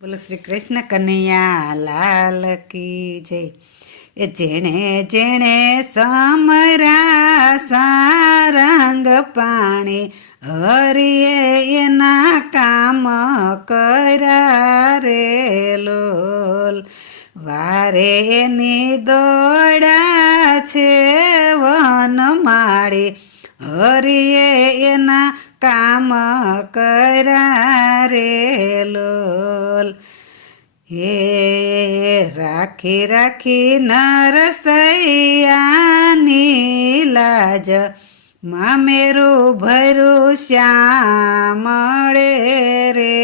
બોલો શ્રી કૃષ્ણ કનૈયા લાલ કી જય। એ જેણે જેણે સમરા સારંગ પાણી હરિએ એના કામ કર્યા રે લોલ। વારે એની દોડા છે વનમાળી હરિએ એના કામ કર્યા રે લોલ। હે રાખી રાખી નરસૈયાની લાજ મામેરું ભર્યું શ્યામળે રે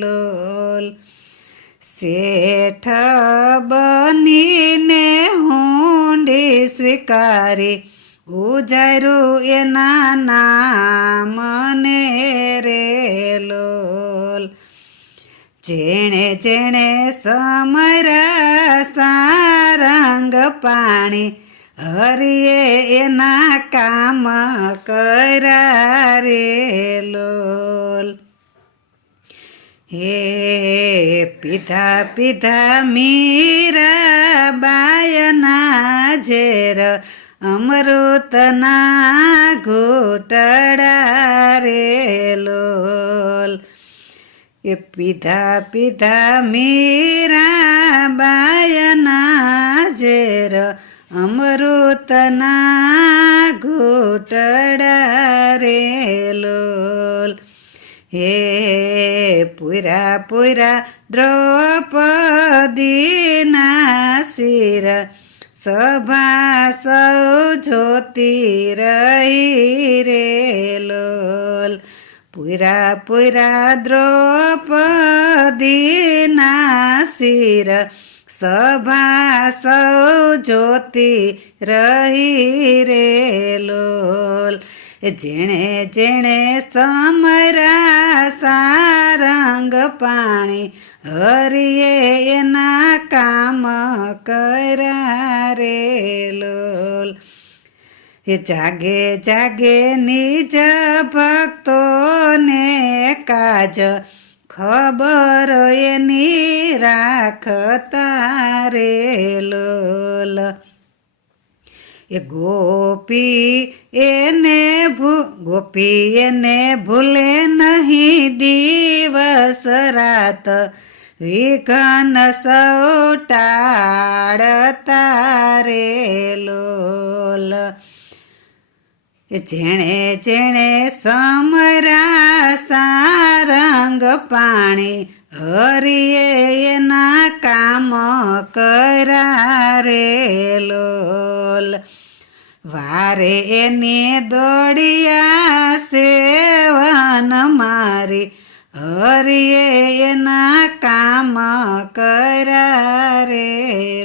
લોલ। શેઠ બનીને હુંડી સ્વીકારી ઉજાર્યું એના નામને રે લોલ। જેણે જેણે સમરા સારંગ પાણી હરિએ એના કામ કર્યા રે લોલ। હે પીધા પીધા મીરાબાઈના ઝેર અમૃતના ઘૂંટડા રે લોલ। એ પીધા પીધા મીરાબાઈના ઝેર અમૃતના ઘૂંટડા રે લોલ। હે પૂરા પૂરા દ્રૌપદીના શિર સભા સૌ જોતી રહી રે લોલ। પૂરા પૂરા દ્રૌપદીના શિર સભા સૌ જોતી રહી રે લોલ। જેણે જેણે સમરા સારંગ પાણી હરિએ એના કામ કર્યા રે લોલ। એ જાગે જાગે નિજ ભક્તોને કાજ ખબર એની રાખતા રે લોલ। એ ગોપી એને ભૂલે નહીં દિવસ રાત વિઘન સૌ ટાળતા રે લોલ। જેણે જેણે સમરા સારંગ પાણી હરિએ એના કામ કર્યા રે લોલ। વારે એની દોડિયા સેવન મારી હરિએ એના કામ કર્યા રે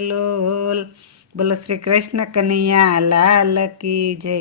લોલ। બોલો શ્રી કૃષ્ણ કનૈયા લાલ કી જય।